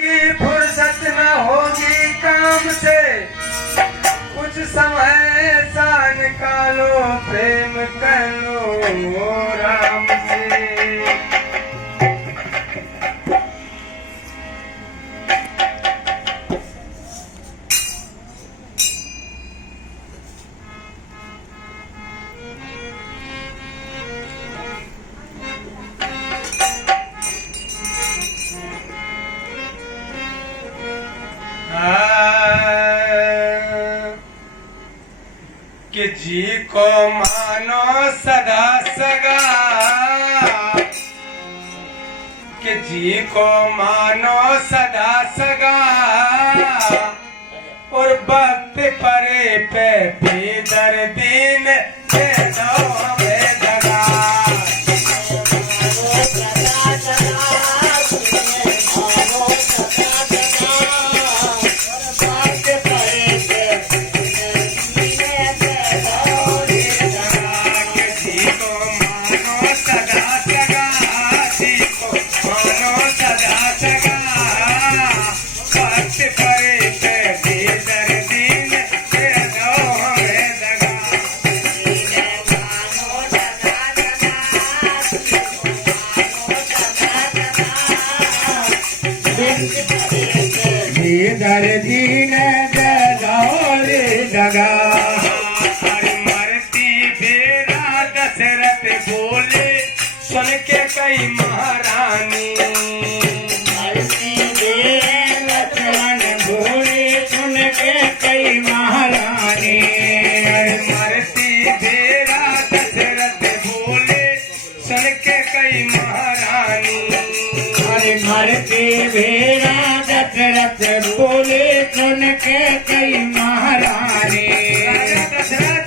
की फुर्सत न होगी काम से, कुछ समय ऐसा निकालो, प्रेम कर लो राम से। कि जी को मानो सदा सगा, कि जी को मानो सदा सगा, और वक्त परे पे भी दर्दीन दे दो हमें जगा। दर्दी ने दौरे लगा, मरती बेरा दशरथ बोले सुन के कई महारानी। मरती बेरा दशरथ बोले सुन के कई महारानी। मरती बेरा दशरथ बोले सुन के कई महारानी। अरे मरती बेरा दशरथ बोले सुन के कई महारानी। दशरथ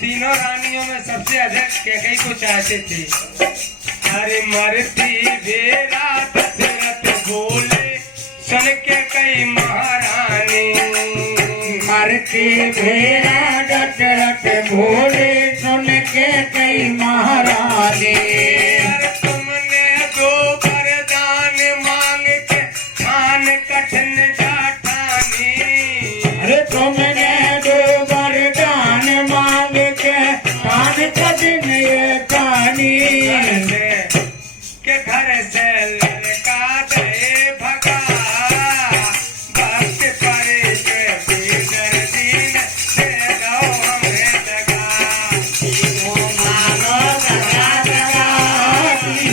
तीनों रानियों में सबसे अधिक कैकई को चाहते थे। अरे मरती बेरा दशरथ बोले सुन के कई महारानी। मरती बेरा दशरथ बोले सुन के कई महारानी। तुमने दो वरदान मांग के खान कठिन जाठानी। अरे तुमने दो वरदान मांग के खान कठिन ये कहानी। के घर से लड़का दे भगा, भक्त परे के बेदर्दीन दे दो हमें दगा। मानो दगा दगा,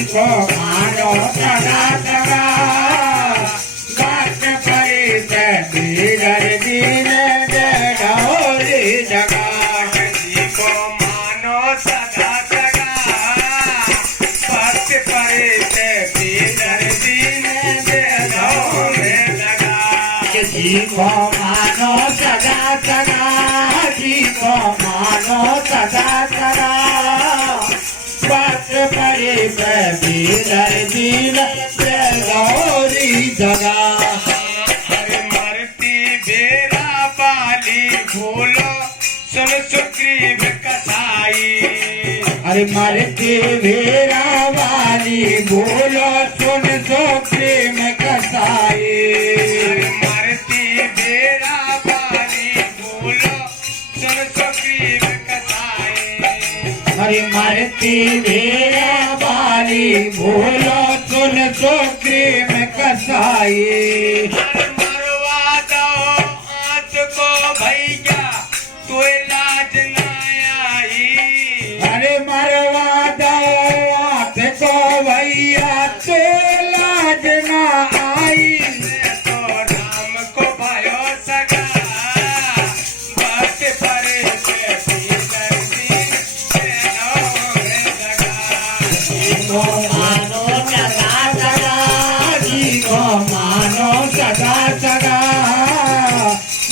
को मानो दगा दगा, भक्त परे के बेदर्दीन दे दो रे जगा। जी को मानो सदा सगा, भक्त परे के बेदर्दीन दे दो हमें दगा। जी को मानो सदा सगा, जी को मानो सदा सगा, भक्त परे के बेदर्दीन दे दो रे जगा। अरे मरती बेरा बाली बोलो सुन सुग्रीव कसाई। अरे मरती बेरा वाली बोलो सुन सुग्रीव कसाई। अरे मरती बेरा वाली बोलो सुन सुग्रीव कसाई। अरे मरती बेरा वाली बोलो सुन सुग्रीव कसाई। मरवा दो आँच को भैया तो लाज न आई। अरे मरवा दो आँच को भैया तो लाज न आई। तो राम को भयो सगा, भक्त परे के बेदर्दीन दे दो हमें दगा। जी को मानो सदा सगा, जी को मानो सदा सगा,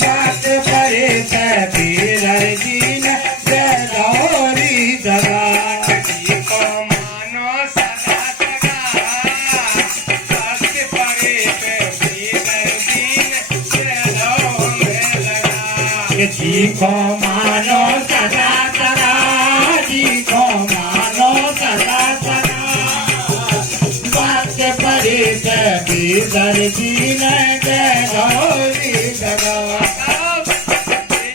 भक्त परे के बेदर्दीन दे दो रे जगा। जी को मानो सदा सगा, भक्त परे के बेदर्दीन दे दो हमें दगा। जी को मानो सदा सगा, जी को मानो सदा सगा, भक्त परे के दर्दी ने दे गौरी दगा।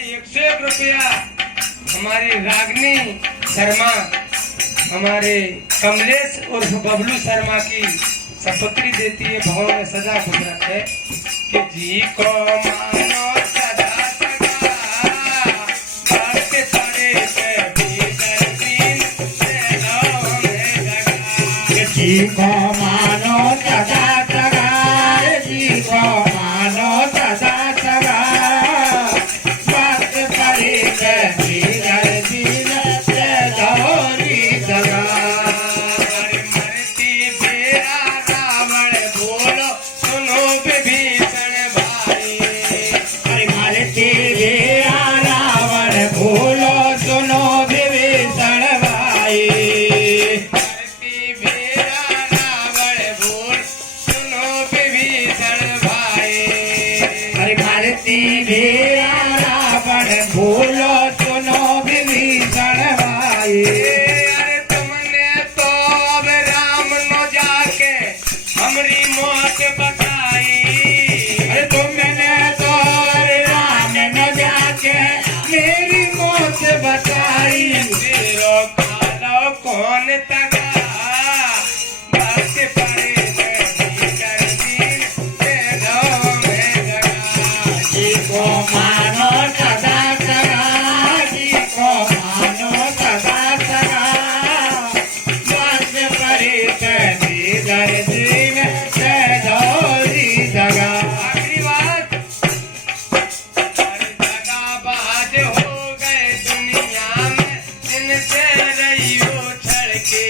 101 रुपया हमारी रागनी शर्मा, हमारे कमलेश उर्फ बबलू शर्मा की सपुत्री देती है। भगवान में सदा खुश रखे कि जी को मानो सदा सगा, भक्त पड़े पे भी दर्दी दे दो हमें दगा। जी को मानो सदा सगा, जी को मानो सदा सगा, वक्त पड़े पे भी दर्दी ने गौरी दगा। मरती बेरा रावण बोलो सुनो विभीषण भाई। अरे मरती बेरा रावण भूलो सुनो विभीषण भाई। मरती बेरा रावण बोल सुनो विभीषण भाई। अरे मरती बेरा रावण भूलो सुनो विभीषण भाई। अरे तुमने तो अब राम नो जाके हमरी मौत बताई। अरे तुमने तो राम न जाके मेरी मौत बताई। तेरो कालो कौन तगा, भक्त पड़े पे दर्दी दे दो मैं दगा। जी को मानो सदा सगा, जी को मानो सदा सगा, बस परे कभी दर्दी में से दौरी दगा। आखिरी बात, हर दगाबाज हो गए दुनिया में इनसे रहियो छड़ के।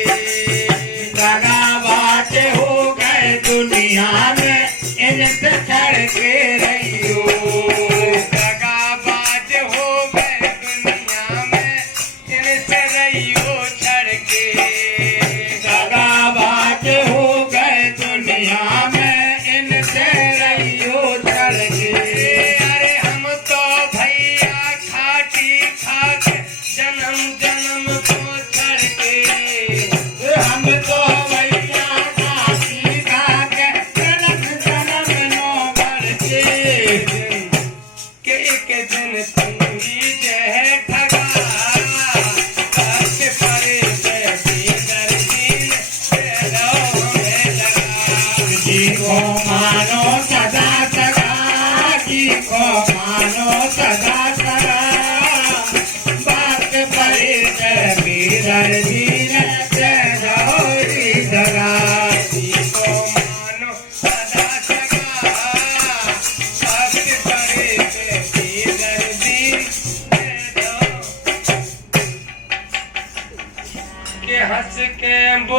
दगाबाज हो गए दुनिया में इनसे छड़ के रहियो। दगाबाज हो गए दुनिया में इनसे रहियो छड़ के। दगाबाज हो गए दुनिया में इनसे रहियो छड़ के। अरे हम तो भैया खाटी खाके जन्म जन्म को छड़ के। हम तो भैया काशी खाके जन्म जन्म नो बढ़ते। के एक दिन तेरी जय ठगा, भक्त परे पे भी दर्दी दे दो हमें दगा। जी को मानो सदा सगा, जी को मानो सदा सगा, बात परे कभी दर्दी ने दे गौरी दगा। को मानो सदा सगा, भक्त परे पे भी दर्दी दे दो। के हंस के